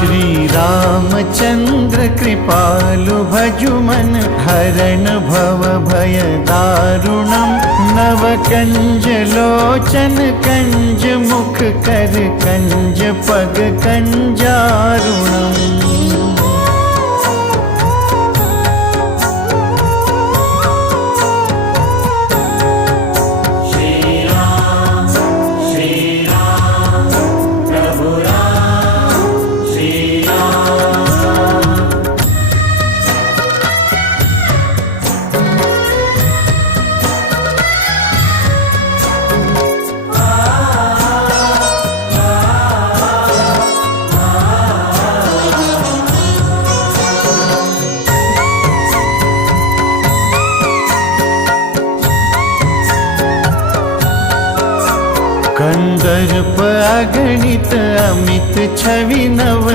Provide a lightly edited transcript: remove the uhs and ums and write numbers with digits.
श्री रामचंद्र कृपालु भजु मन हरण भव भय दारुणम नव कंज लोचन कंज मुख कर कंज पग कंजारुणम। कंदर्प अगणित अमित छवि नव